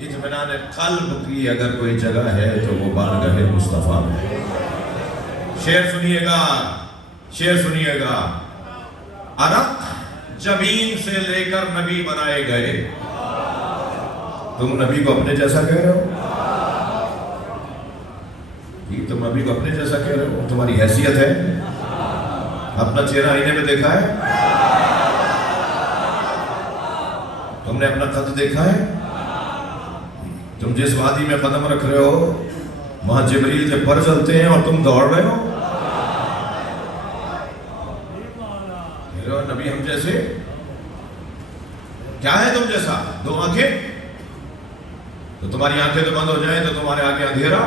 اطمینان قلب کی اگر کوئی جگہ ہے تو وہ بارگاہ مصطفیٰ میں۔ شعر سنیے گا، شعر سنیے گا۔ عرق جبین سے لے کر نبی بنائے گئے۔ تم نبی کو اپنے جیسا کہہ رہے ہو؟ تم نبی کو اپنے جیسا کہہ رہے ہو؟ تمہاری حیثیت ہے؟ اپنا چہرہ آئینے میں دیکھا ہے؟ تم نے اپنا قد دیکھا ہے؟ تم جس وادی میں قدم رکھ رہے ہو وہاں جبریل کے پر چلتے ہیں اور تم دوڑ رہے ہو؟ نبی ہم جیسے کیا ہے تم جیسا؟ دو آنکھیں؟ تو تمہاری آنکھیں تو بند ہو جائیں تو تمہارے آگے اندھیرا۔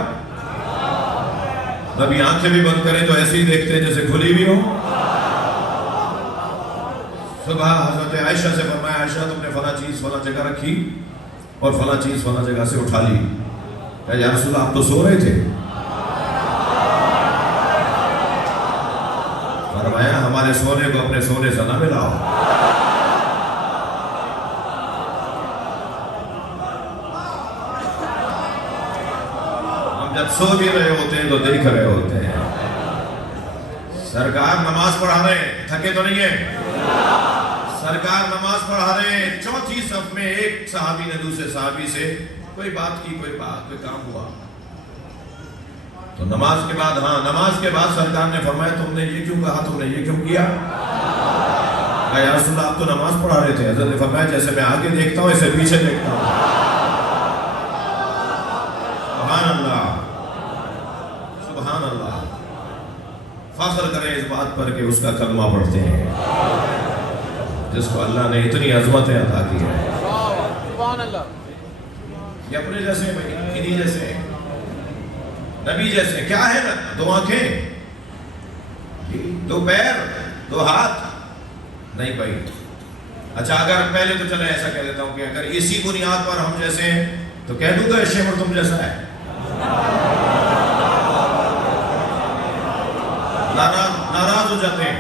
نبی آنکھیں بھی بند کریں تو ایسے ہی دیکھتے ہیں جیسے کھلی بھی ہو۔ صبح حضرت عائشہ سے فرمایا عائشہ تم نے فلاں چیز فلاں جگہ رکھی اور فلاں چیز فلاں جگہ سے اٹھا لی۔ کہا یا رسول اللہ آپ تو سو رہے تھے۔ فرمایا ہمارے سونے کو اپنے سونے سے نہ ملاؤ۔ ہم جب سو بھی رہے ہوتے ہیں تو دیکھ رہے ہوتے ہیں۔ سرکار نماز پڑھا رہے ہیں، تھکے تو نہیں ہیں؟ سرکار نماز پڑھا رہے ہیں، چوتھی صف میں ایک صحابی نے دوسرے صحابی سے کوئی بات کی، کوئی کام ہوا تو نماز کے بعد نماز کے بعد سرکار نے فرمایا تم نے یہ کیوں کہا، تم نے یہ کیوں کیا؟ کہا یا رسول اللہ آپ تو نماز پڑھا رہے تھے۔ حضرت نے فرمایا جیسے میں آگے دیکھتا ہوں اسے پیچھے دیکھتا ہوں۔ سبحان اللہ، سبحان اللہ۔ فخر کریں اس بات پر کہ اس کا کلمہ پڑھتے ہیں جس کو اللہ نے اتنی عظمتیں عطا کی ہے۔ سبحان اللہ۔ یہ اپنے جیسے بھائی، انہی جیسے نبی جیسے کیا ہے نا؟ دو آنکھیں، دو پیر، دو ہاتھ نہیں بھائی۔ اچھا اگر پہلے تو چلے ایسا کہہ دیتا ہوں کہ اگر اسی بنیاد پر ہم جیسے ہیں تو کہہ دوں گا شیمر تم جیسا ہے؟ ناراض ہو جاتے ہیں،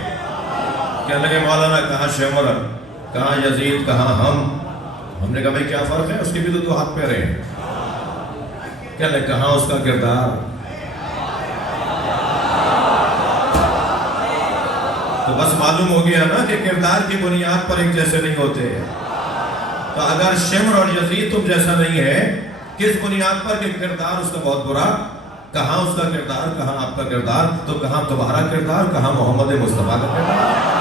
کہنے لگے مولانا کہاں شیمر، کہاں یزید، کہاں ہم نے کہا بھائی کیا فرق ہے، اس کے بھی تو دو ہاتھ پیر ہیں۔ کہنے لگے کہاں اس کا کردار، تو بس معلوم ہو گیا نا کہ کردار کی بنیاد پر ایک جیسے نہیں ہوتے۔ تو اگر شمر اور یزید تم جیسا نہیں ہے، کس بنیاد پر کہ کردار اس کا بہت برا، کہاں اس کا کردار، کہاں آپ کا کردار، تو کہاں تمہارا کردار، کہاں محمد مصطفیٰ کا کردار۔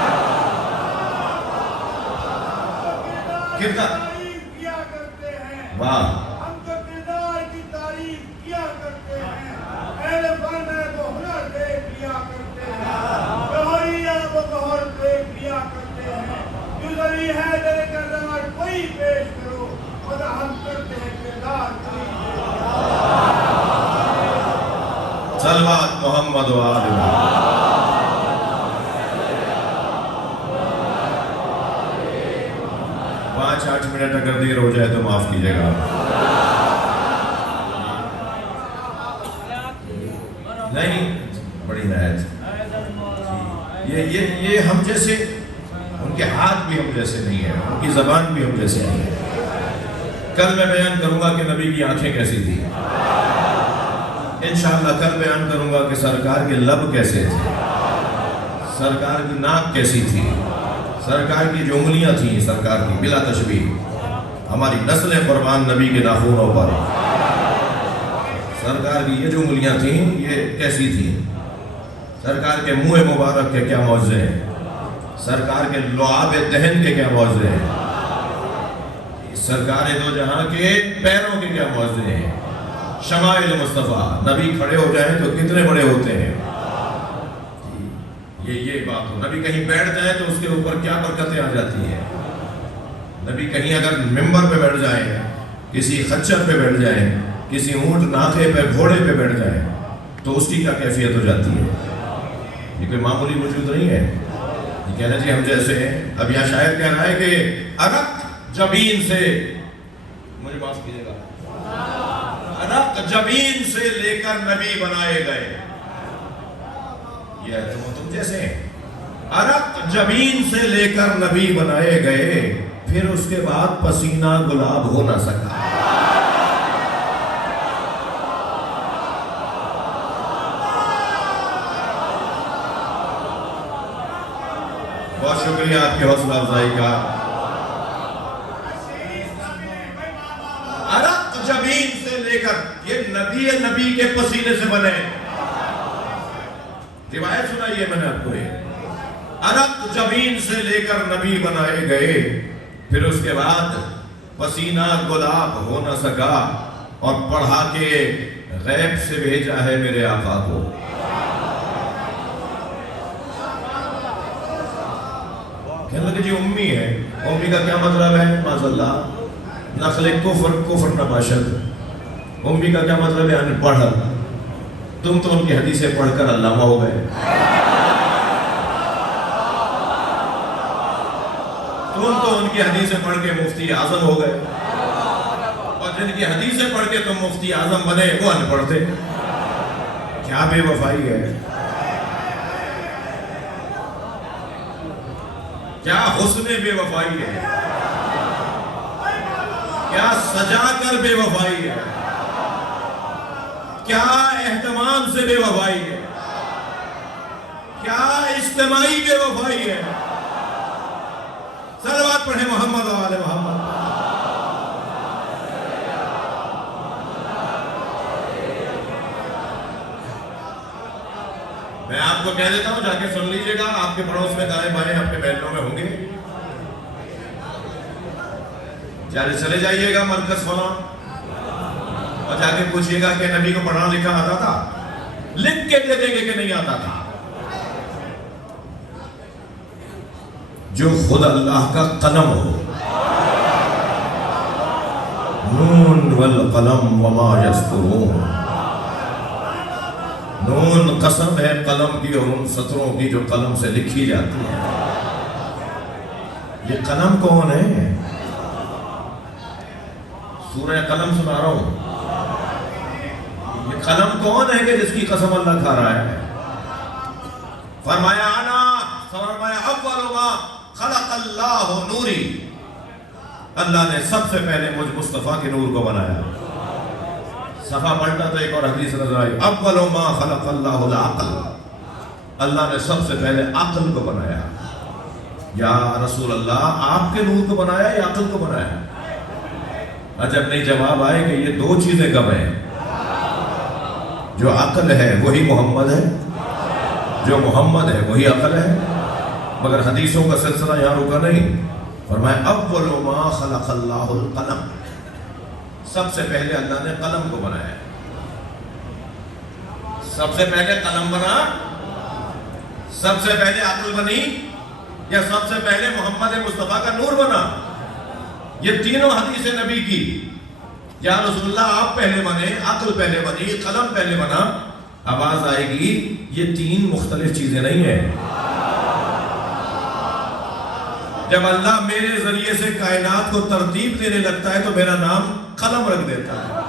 کردار واہ، ہم تو کردار کی تعریف کیا کرتے ہیں، اہل فن ہے وہ ہنر دیکھ لیا کرتے ہیں، جوہریہ وہ گوہر دیکھ لیا کرتے ہیں، جزوی ہے دے کردار کوئی پیش کرو، خدا ہم کرتے ہیں کردار کوئی۔ صلوات محمد و آل محمد۔ 5-8 منٹ اگر دیر ہو جائے تو معاف کیجئے گا۔ نہیں بڑی نہایت یہ ہم جیسے، ان کے ہاتھ بھی ہم جیسے نہیں ہیں، ان کی زبان بھی ہم جیسے نہیں ہے۔ کل میں بیان کروں گا کہ نبی کی آنکھیں کیسی تھی، انشاءاللہ کل بیان کروں گا کہ سرکار کے لب کیسے تھے، سرکار کی ناک کیسی تھی، سرکار کی جو انگلیاں تھیں سرکار کی بلا تشبیہ، ہماری نسلیں قربان نبی کے ناخنوں پر، سرکار کی یہ جو انگلیاں تھیں یہ کیسی تھیں، سرکار کے منہ مبارک کے کیا معجزے ہیں، سرکار کے لعاب دہن کے کیا معجزے ہیں، سرکار دو جہاں کے پیروں کے کیا معجزے ہیں، شمائل مصطفیٰ، نبی کھڑے ہو جائیں تو کتنے بڑے ہوتے ہیں، یہ بات ہو، نبی کہیں بیٹھ جائیں تو اس کے اوپر کیا برکتیں آ جاتی ہیں، نبی کہیں اگر ممبر پہ بیٹھ جائیں، کسی خچر پہ بیٹھ جائیں، کسی اونٹ ناقے پہ گھوڑے پہ بیٹھ جائیں تو اس کی کیا کیفیت ہو جاتی ہے۔ یہ کوئی معمولی وجود نہیں ہے، یہ کہنا جی ہم جیسے ہیں۔ اب یہاں شاعر کہہ رہا ہے کہ عرق جبین سے، مجھے معاف کیجئے گا، عرق جبین سے لے کر نبی بنائے گئے، یہ ہے تم جیسے ہیں، عرق جبین سے لے کر نبی بنائے گئے، پھر اس کے بعد پسینہ گلاب ہو نہ سکا۔ شکریہ آپ کی حوصلہ افزائی کا. عرق جبین سے لے کر یہ نبی کے پسینے سے بنے. روایت سنائیے میں نے آپ کو یہ عرق جبین سے لے کر نبی بنائے گئے، پھر اس کے بعد پسینہ گلاب ہو نہ سکا اور پڑھا کے غیب سے بھیجا ہے میرے آقا کو. کہنے لگے جی امی ہے، امی کا کیا مطلب ہے؟ معاذ اللہ نقل کفر نباشد. امی کا کیا مطلب ہے؟ ان پڑھ. تم تو ان کی حدیثیں پڑھ کر علامہ ہو گئے. تم تو ان کی حدیثیں پڑھ کے مفتی اعظم ہو گئے، اور جن کی حدیثیں پڑھ کے تم مفتی اعظم بنے وہ ان پڑھ تھے. کیا بے وفائی ہے، کیا حسن بے وفائی ہے، کیا سجا کر بے وفائی ہے، کیا اہتمام سے بے وفائی ہے، کیا اجتماعی بے وفائی ہے. صلوات پڑھیں محمد و آل محمد. میں آپ کو کہہ دیتا ہوں، جا کے سن لیجئے گا، آپ کے پڑوس میں دائیں بائیں آپ کے محلوں میں ہوں گے، چلے جائیے گا مرکز فلاں اور جا کے پوچھئے گا کہ نبی کو پڑھنا لکھا آتا تھا؟ لکھ کے دے دیں گے کہ نہیں آتا تھا. جو خود اللہ کا قلم ہو، نون والقلم وما یسطرون. نون قسم ہے قلم کی اور ان سطروں کی جو قلم سے لکھی جاتی ہے. یہ قلم کون ہے؟ سورہ قلم سنا رہا ہوں. یہ قلم کون ہے کہ جس کی قسم اللہ کھا رہا ہے؟ فرمایا اول ما خلق اللہ نوری. اللہ نے سب سے پہلے مجھ مصطفیٰ کے نور کو بنایا. صفحہ پلٹا تو ایک اور حدیث نظر آئی، اول ما خلق اللہ العقل. اللہ نے سب سے پہلے عقل کو بنایا. یا رسول اللہ آپ کے نور کو بنایا یا عقل کو بنایا؟ عجب نہیں جواب آئے کہ یہ دو چیزیں کم ہیں. جو عقل ہے وہی محمد ہے، جو محمد ہے وہی عقل ہے. مگر حدیثوں کا سلسلہ یہاں رکا نہیں. فرمایا اول ما خلق اللہ القلم. سب سے پہلے اللہ نے قلم کو بنایا. سب سے پہلے قلم بنا، سب سے پہلے عقل بنی، یا سب سے پہلے محمد مصطفیٰ کا نور بنا؟ یہ تینوں حدیث نبی کی. یا رسول اللہ آپ پہلے بنے، عقل پہلے بنی، قلم پہلے بنا. آواز آئے گی یہ تین مختلف چیزیں نہیں ہیں. جب اللہ میرے ذریعے سے کائنات کو ترتیب دینے لگتا ہے تو میرا نام قلم رکھ دیتا ہے.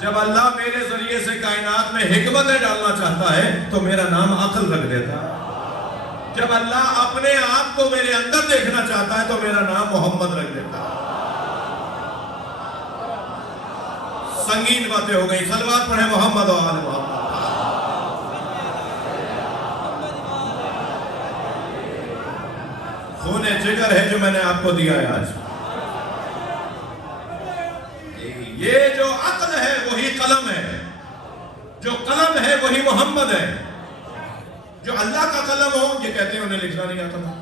جب اللہ میرے ذریعے سے کائنات میں حکمتیں ڈالنا چاہتا ہے تو میرا نام عقل رکھ دیتا ہے. جب اللہ اپنے آپ کو میرے اندر دیکھنا چاہتا ہے تو میرا نام محمد رکھ دیتا ہے. سنگین باتیں ہو گئی. صلوات پڑھیں محمد و آل محمد. خون جگر ہے جو میں نے آپ کو دیا ہے آج. یہ جو عقل ہے وہی قلم ہے، جو قلم ہے وہی محمد ہے. جو اللہ کا قلم ہو یہ کہتے ہیں انہیں لکھنا نہیں آتا تھا.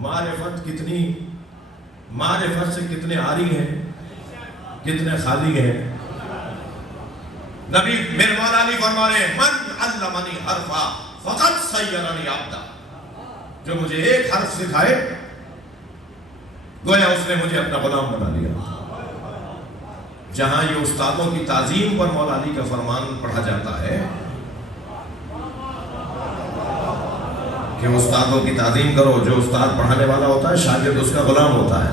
معرفت سے کتنے عاری ہیں، کتنے خالی ہیں. نبی میرے مولا علی فرما رہے ہیں من علمنی حرفا فقط سیرنی عبدا. جو مجھے ایک حرف سکھائے گویا اس نے مجھے اپنا غلام بنا لیا. جہاں یہ استادوں کی تعظیم پر مولا علی کا فرمان پڑھا جاتا ہے کہ استادوں کی تعظیم کرو، جو استاد پڑھانے والا ہوتا ہے شاگرد اس کا غلام ہوتا ہے.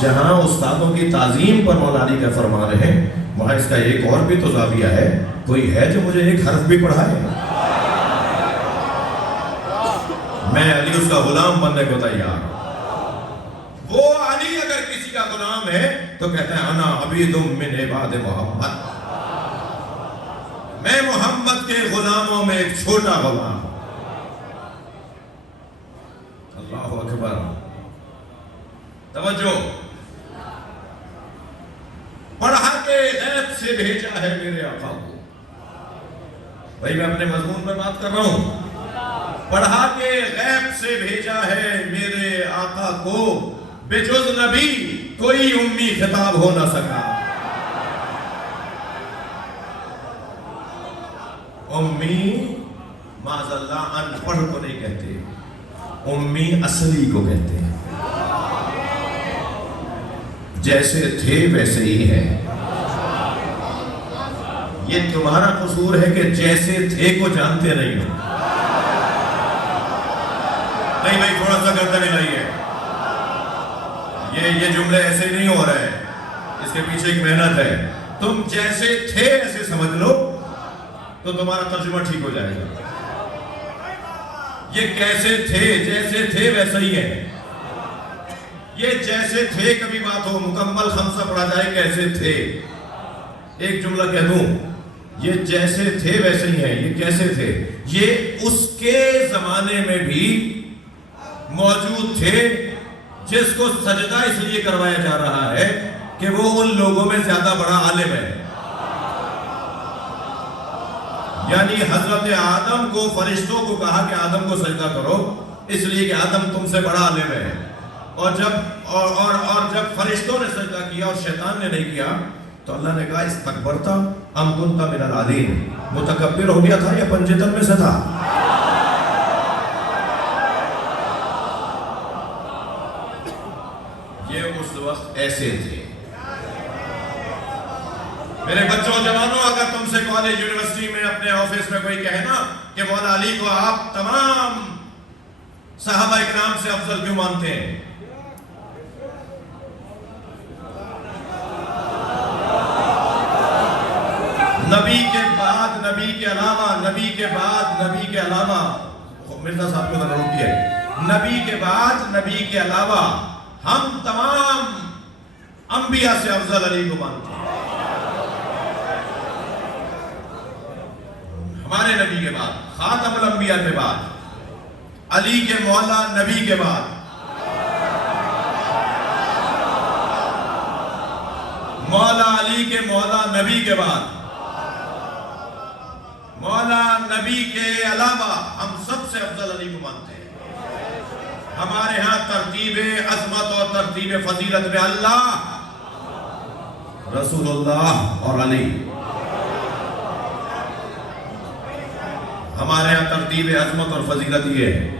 جہاں استادوں کی تعظیم پر مولا علی کا فرمان ہے وہاں اس کا ایک اور بھی تو زاویہ ہے. کوئی ہے جو مجھے ایک حرف بھی پڑھائے؟ میں علی اس کا غلام بننے کو تیار. وہ علی اگر کسی کا غلام ہے تو کہتا ہے انا عبید من عباد محمد. میں محمد کے غلاموں میں ایک چھوٹا غلام. اکبر. توجہ. پڑھا کے غیب سے بھیجا ہے میرے آقا کو. بھائی میں اپنے مضمون میں بات کر رہا ہوں. پڑھا کے غیب سے بھیجا ہے میرے آقا کو, بجز نبی کوئی امی خطاب ہو نہ سکا. امی معاذ اللہ ان پڑھ کو نہیں کہتے, امی اصلی کو کہتے ہیں. جیسے تھے ویسے ہی ہے. یہ تمہارا قصور ہے کہ جیسے تھے کو جانتے نہیں ہو. نہیں بھائی تھوڑا سا گردن ہلائیے. یہ جملے ایسے نہیں ہو رہے ہیں, اس کے پیچھے ایک محنت ہے. تم جیسے تھے ایسے سمجھ لو تو تمہارا ترجمہ ٹھیک ہو جائے گا. یہ کیسے تھے, جیسے تھے ویسے ہی ہے. یہ جیسے تھے کبھی بات ہو, مکمل خمسہ پڑھا جائے کیسے تھے. ایک جملہ کہہ دوں, یہ جیسے تھے ویسے ہی ہیں. یہ کیسے تھے, یہ اس کے زمانے میں بھی موجود تھے جس کو سجدہ اس لیے کروایا جا رہا ہے کہ وہ ان لوگوں میں زیادہ بڑا عالم ہے. یعنی حضرت آدم کو فرشتوں کو کہا کہ آدم کو سجدہ کرو, اس لیے کہ آدم تم سے بڑا عالم ہے. اور جب فرشتوں نے سجدہ کیا اور شیطان نے نہیں کیا تو اللہ نے کہا استکبرتا ام کنت من العالین, متکبر ہو گیا تھا یا پنجتن میں سے تھا. یہ اس وقت ایسے تھے. میرے بچوں جوانوں, اگر تم سے کالج یونیورسٹی میں اپنے آفس میں کوئی کہنا کہ مولا علی کو آپ تمام صحابہ اکرام سے افضل کیوں مانتے ہیں, نبی کے بعد, نبی کے علاوہ, نبی کے بعد, نبی کے علاوہ, مرزا صاحب کو ذرا روکیے, نبی کے بعد, نبی کے علاوہ ہم تمام انبیاء سے افضل علی کو مانتے ہیں. ہمارے نبی کے بعد, خاتم الانبیاء کے بعد, علی کے مولا نبی کے بعد, مولا علی کے مولا نبی کے بعد, مولا نبی کے علاوہ ہم سب سے افضل علی کو مانتے ہیں. ہمارے ہاں ترتیب عظمت اور ترتیب فضیلت میں اللہ, رسول اللہ اور علی. ہمارے ہاں ترتیب عظمت اور فضیلت یہ ہے,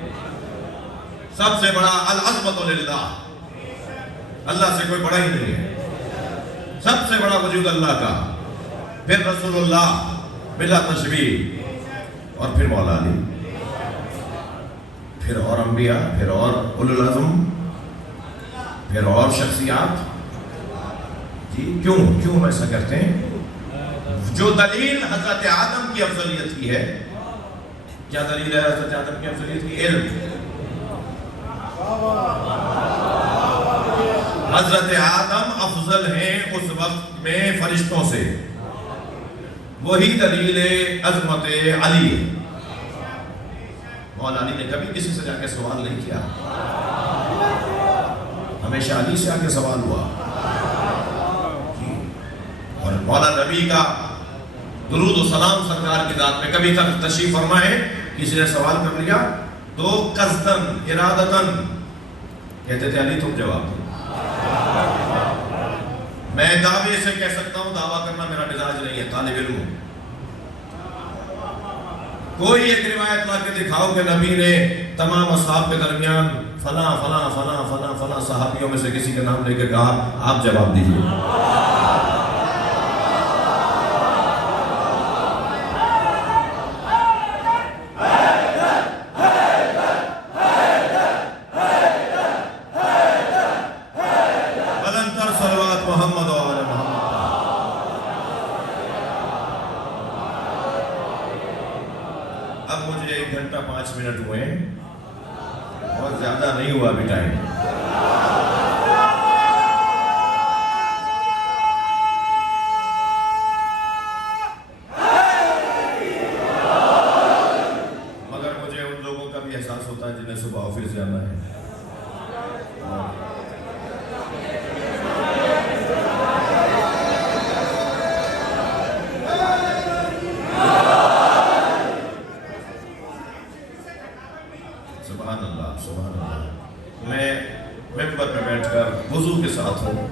سب سے بڑا العظمت للہ, اللہ سے کوئی بڑا ہی نہیں ہے. سب سے بڑا وجود اللہ کا, پھر رسول اللہ بلا تشبیہ, اور پھر مولا علی, پھر اور انبیاء, پھر اور اولو العزم, پھر اور شخصیات. جی کیوں ایسا کرتے ہیں؟ جو دلیل حضرت آدم کی افضلیت کی ہے, کیا دلیل ہے حضرت آدم کی افضلیت کی؟ علم. حضرت آدم افضل ہیں اس وقت میں فرشتوں سے, وہی دلیل عظمت علی ہے. مولا علی نے کبھی کسی سے جا کے سوال نہیں کیا, ہمیشہ علی سے آ کے سوال ہوا. اور مولا نبی کا درود و سلام سرکار کی ذات میں کبھی تک تشریف فرما ہے, کسی نے سوال کر لیا تو قصدن ارادتن کہتے تھے علی تم جواب دو. میں دعوے سے کہہ سکتا ہوں, دعویٰ کرنا میرا مزاج نہیں ہے, طالب علم ہوں. کوئی ایک روایت لا کے دکھاؤ کہ نبی نے تمام اصحاب کے درمیان فلاں فلاں فلاں فلاں فلاں صحابیوں میں سے کسی کا نام لے کے کہا آپ جواب دیجیے. اب مجھے 1 گھنٹہ 5 منٹ ہوئے, بہت زیادہ نہیں ہوا ابھی ٹائم. مگر مجھے ان لوگوں کا بھی احساس ہوتا ہے جنہیں صبح آفس جانا ہے. ممبر پہ بیٹھ کر وضو کے ساتھ ہوں.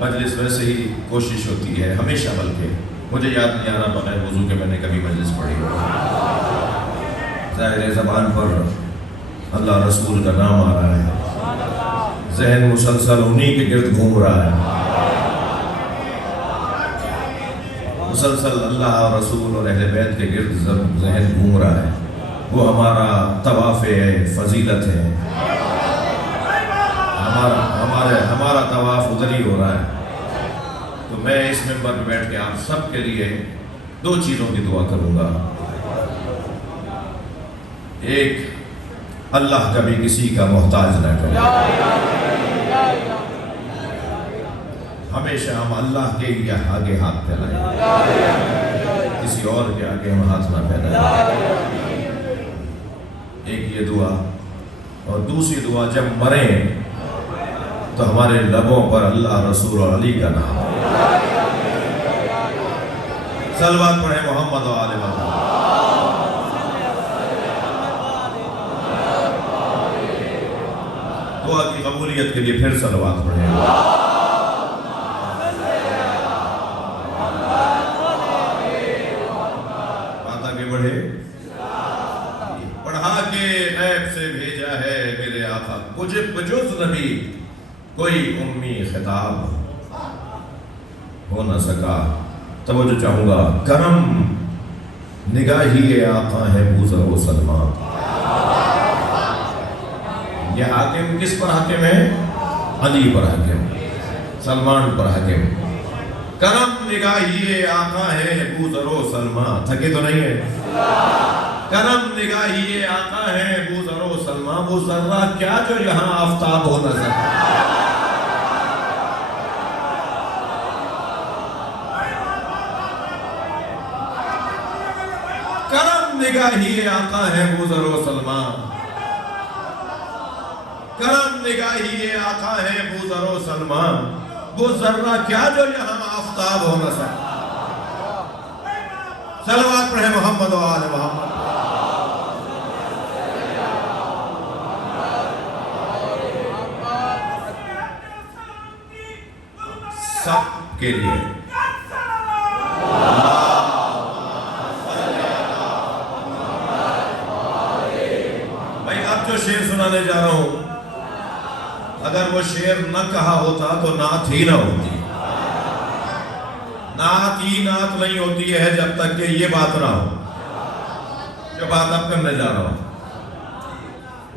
مجلس ویسے ہی کوشش ہوتی ہے ہمیشہ، بلکہ مجھے یاد نہیں آ رہا بغیر وضو کے میں نے کبھی مجلس پڑھی. ظاہر زبان پر اللہ رسول کا نام آ رہا ہے، ذہن مسلسل انہی کے گرد گھوم رہا ہے، مسلسل اللہ اور رسول اور اہل بیت کے گرد ذہن گھوم رہا ہے. وہ ہمارا طواف فضیلت ہے، ہمارا طواف ادھر ہی ہو رہا ہے. تو میں اس ممبر پہ بیٹھ کے آپ سب کے لیے 2 چیزوں کی دعا کروں گا. ایک، اللہ کبھی کسی کا محتاج نہ کرے، ہمیشہ ہم اللہ کے ہی آگے ہاتھ پھیلائیں، کسی اور کے آگے ہم ہاتھ نہ پھیلائیں. ایک یہ دعا. اور دوسری دعا، جب مریں تو ہمارے لبوں پر اللہ، رسول اور علی کا نام. صلوات پڑھیں محمد و آل محمد. دعا کی قبولیت کے لیے پھر صلوات پڑھیں. بات آگے بڑھے. پڑھا کے غیب سے بھیجا ہے میرے آقا، مجھے بجز نبی کوئی امی خطاب ہو نہ سکا. توجہ چاہوں گا، کرم نگاہی آقا ہے بوذر و سلمان. یہ حاکم کس پر حاکم ہے؟ علی پر حاکم، سلمان پر حاکم. کرم نگاہی آقا ہے بوذر و سلمان. تھکے تو نہیں ہے؟ کرم نگاہی آقا ہے بوذر و سلمان. وہ ذرہ کیا جو یہاں آفتاب ہو نہ سکا. کرم نگاہی آقا ہے بوذر و سلمان. کرم نگاہی آقا ہے بوذر و سلمان. وہ ذرہ کیا جو یہاں آفتاب ہو نہ سکا. صلوات پڑھیں محمد و آل محمد. سب کے لیے بھائی اب جو شعر سنانے جا رہا ہوں، اگر وہ شعر نہ کہا ہوتا تو نعت ہی نہ ہوتی. نعت ہی نعت نہیں ہوتی ہے جب تک کہ یہ بات نہ ہو جو بات اب کرنے جا رہا ہوں.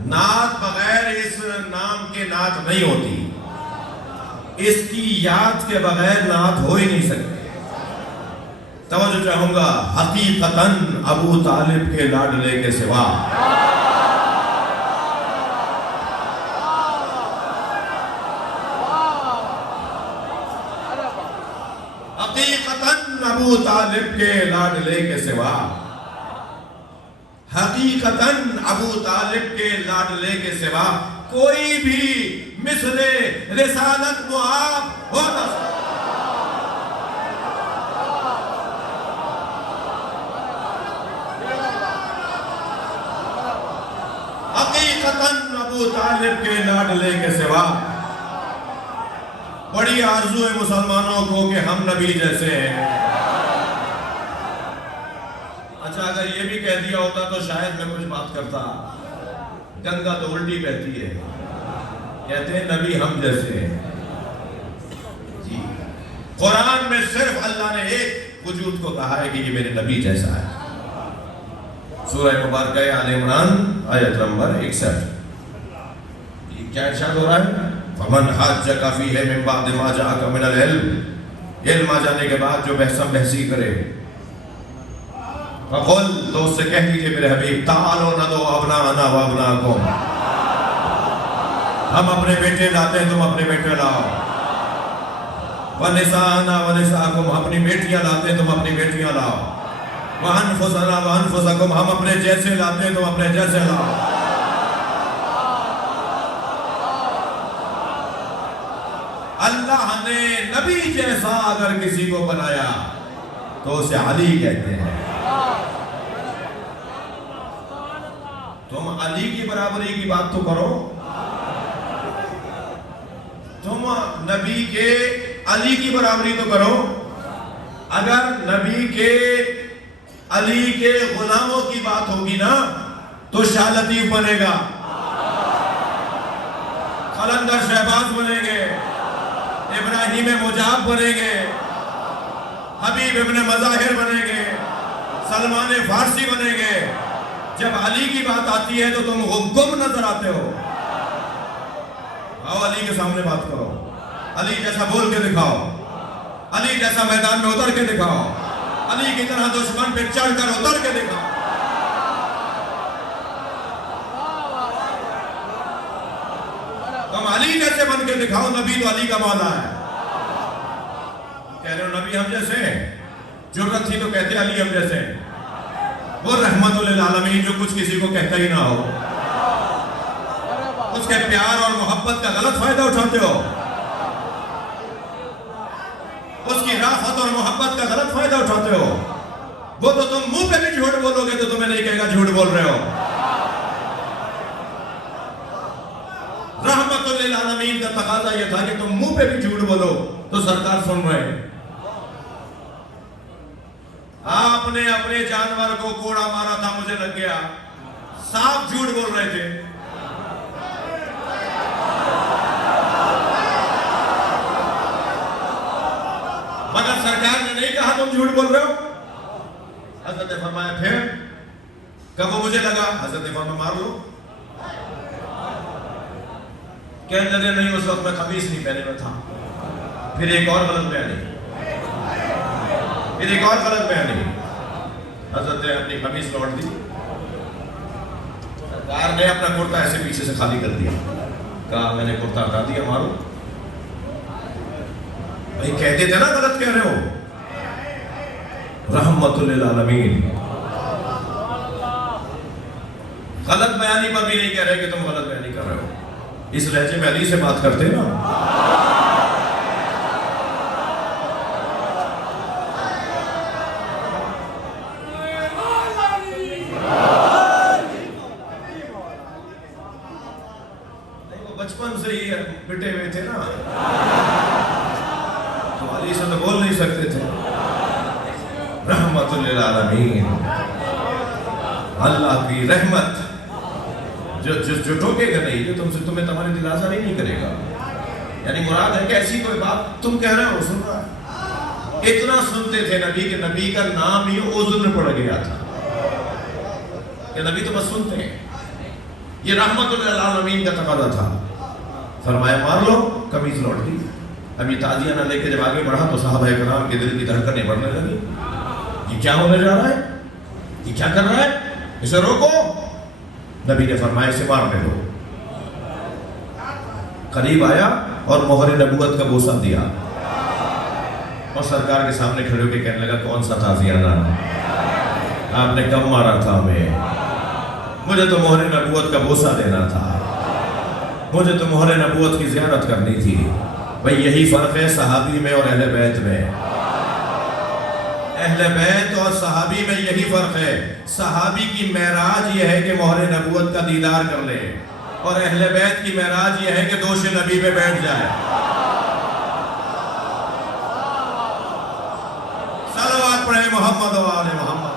نعت بغیر اس نام کے نعت نہیں ہوتی. اس کی یاد کے بغیر نعت ہو ہی نہیں سکتی. توجہ چاہوں گا، حقیقتاً ابو طالب کے لاڈلے کے سوا حقیقتاً ابو طالب کے لاڈلے کے سوا حقیقتاً ابو طالب کے لاڈلے کے سوا کوئی بھی مثل رسالت معاف ہو نہ سکتا. حقیقتاً ابو طالب کے لاڈلے کے سوا. بڑی آرزو ہے مسلمانوں کو کہ ہم نبی جیسے ہیں. اچھا اگر یہ بھی کہہ دیا ہوتا تو شاید میں کچھ بات کرتا. گنگا تو الٹی بہتی ہے، کہتے ہیں نبی ہم جیسے ہیں. جی قرآن میں صرف اللہ نے ایک وجود کو کہا ہے کہ یہ میرے نبی جیسا ہے. سورہ مبارکہ آل عمران آیت نمبر 61. یہ کیا ارشاد ہو رہا ہے؟ فَمَنْ حَاجَّكَ فِيهِ مِنْ بَعْدِ مَا جَاءَكَ مِنَ الْعِلْمِ. علم آ جانے کے بعد جو بحثم بحثی کرے، فَقُلْ تو اس سے کہہ دیجئے میرے حبیب، تَعَالُوا نَدْعُوا أَبْنَاءَنَا وَأَبْنَاءَكُمْ. ہم اپنے بیٹے لاتے ہیں، تم اپنے بیٹے لاؤ. وَنِسَاءَنَا وَنِسَاءَكُمْ. اپنی بیٹیاں لاتے ہیں، تم اپنی بیٹیاں لاؤ. وَأَنفُسَنَا وَأَنفُسَكُمْ. ہم اپنے جیسے لاتے ہیں، تم اپنے جیسے لاؤ. اللہ نے نبی جیسا اگر کسی کو بنایا تو اسے علی کہتے ہیں. تم علی کی برابری کی بات تو کرو. نبی کے علی کی برابری تو کرو. اگر نبی کے علی کے غلاموں کی بات ہوگی نا تو شاہ لطیف بنے گا, قلندر شہباز بنیں گے, ابراہیم مجاب بنیں گے, حبیب ابن مظاہر بنیں گے, سلمان فارسی بنیں گے. جب علی کی بات آتی ہے تو تم گم نظر آتے ہو. آؤ علی کے سامنے بات کرو, علی جیسا بول کے دکھاؤ, علی جیسا میدان میں اتر کے دکھاؤ, علی کی طرح دشمن پہ چڑھ کر اتر کے دکھاؤ. تم علی جیسے بن کے دکھاؤ. نبی تو علی کا مولا ہے. کہہ رہے ہو نبی ہم جیسے ہیں, ضرورت تھی تو کہتے علی ہم جیسے ہیں. وہ رحمت للعالمین جو کچھ کسی کو کہتا ہی نہ ہو, اس کے پیار اور محبت کا غلط فائدہ اٹھاتے ہو, اس کی رافت اور محبت کا غلط فائدہ اٹھاتے ہو. وہ تو تم منہ پہ بھی جھوٹ بولو گے تو تمہیں نہیں کہے گا جھوٹ بول رہے ہو. رحمت للعالمین کا تقاضا یہ تھا کہ تم منہ پہ بھی جھوٹ بولو تو سرکار سن رہے ہیں. آپ نے اپنے جانور کو کوڑا مارا تھا, مجھے لگ گیا, صاف جھوٹ بول رہے تھے. مگر سرکار نے نہیں کہا تم جھوٹ بول رہے ہو. حضرت نے فرمایا پھر کب وہ مجھے لگا, حضرت نے فرمایا مار لو. کہنے لگے نہیں اس وقت میں قمیص نہیں پہنے میں تھا. پھر ایک اور غلط بیانی, پھر ایک اور غلط بیانی. حضرت نے اپنی قمیص لوٹ دی. سرکار نے اپنا کرتا ایسے پیچھے سے خالی کر دیا, کہا میں نے کرتا ہٹا دیا, مارو. بھائی کہتے تھے نا غلط کہہ رہے ہو. رحمت للعالمین. غلط بیانی پر بھی نہیں کہہ رہے کہ تم غلط بیانی کر رہے ہو. اس لہجے میں علی سے بات کرتے نا. بچپن سے ہی بٹے ہوئے تھے نا, تو علی سے تو بول نہیں سکتے تھے. رحمت للعالمین, اللہ کی رحمت جو ٹوکے گا نہیں, جو تمہیں تمہاری دل آزاری نہیں کرے گا. یعنی مراد ہے کہ ایسی کوئی بات تم کہہ رہے ہو سن رہا ہے. اتنا سنتے تھے نبی کہ نبی کا نام ہی عذر پڑ گیا تھا کہ نبی تو بس سنتے ہیں. یہ رحمت للعالمین کا تقاضا تھا. فرمایا مار لو, قمیص لوٹ دی. ابھی تعزیہ نہ لے کے جب آگے بڑھا تو صحابہ کرام کے دل کی دھڑکنیں بڑھنے لگی. یہ کیا ہونے جا رہا ہے, یہ کیا کر رہا ہے, اسے روکو. نبی نے فرمایا اسے مارنے دو. قریب آیا اور مہر نبوت کا بوسہ دیا اور سرکار کے سامنے کھڑے ہو کے کہنے لگا کون سا تعزیہ لانا, آپ نے کب مارا تھا ہمیں, مجھے تو مہر نبوت کا بوسہ دینا تھا, مجھے تو مہر نبوت کی زیارت کرنی تھی. بھئی یہی فرق ہے صحابی میں اور اہل بیت میں. اہل بیت اور صحابی میں یہی فرق ہے. صحابی کی معراج یہ ہے کہ مہر نبوت کا دیدار کر لے, اور اہل بیت کی معراج یہ ہے کہ دوش نبی پہ بیٹھ جائے. صلوات پڑھیں محمد و آل محمد.